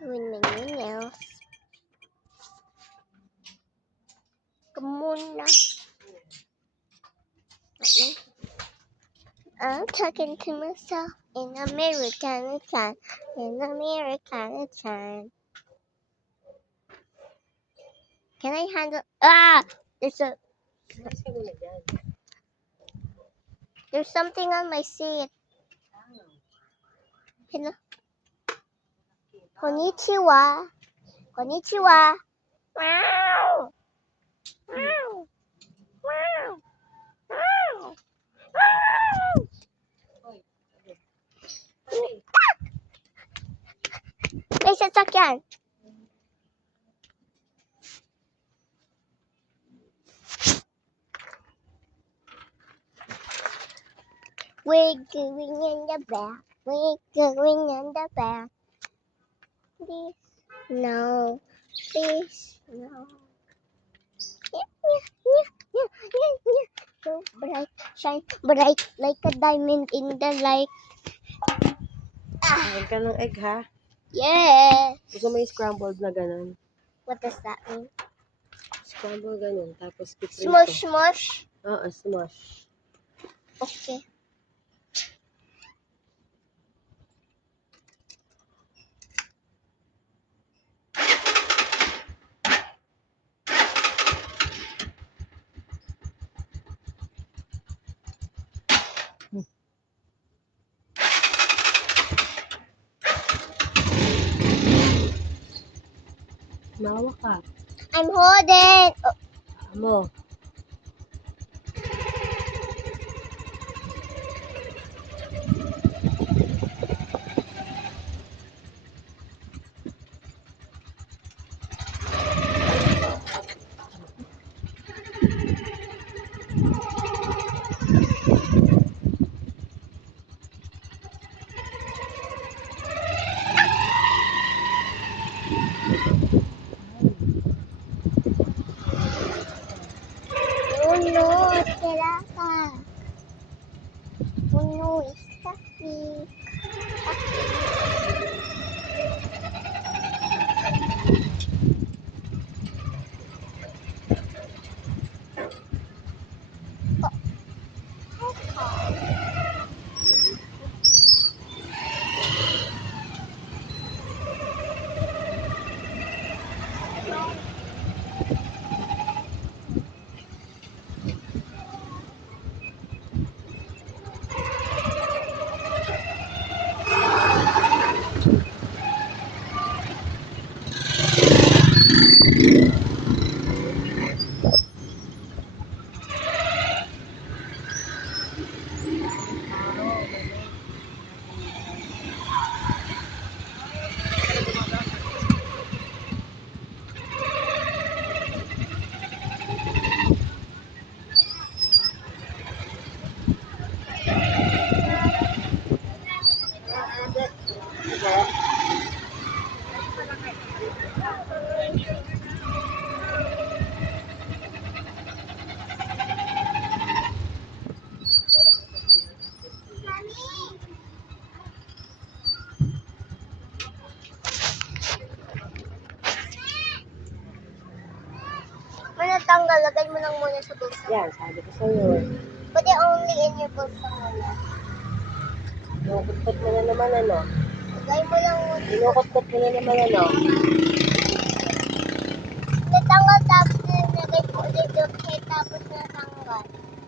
doing my new nails. Come on now. I'm talking to myself in American time. In American time. Can I handle? There's something on my seat. Hello. Konnichiwa. Konnichiwa. Wow. Wow. Wow. Wow. May sasakyan. We're going in the back. We're going in the back. Please. No. Please. No. So bright. Shine bright like a diamond in the light. Kain ka ng egg, ha? Yes. Gusto mo yung scrambled na ganun? What does that mean? Scrambled ganun, tapos piprito. Smush, smush. Oo, smush. Okay. Mawa ka. I'm holding. Oh. Mo. Oh no, Teraka. Oh no, it's stuffy. Manatanggal, lagay mo lang muna sa bulsa. Yan, sabi ko sa'yo. Pwede only in your bulsa muna. Inukutkot mo na naman, ano? Lagay mo lang muna. Inukutkot mo na naman, ano? Natanggal tapos nilagay ko ulit doon kaya tapos natanggal.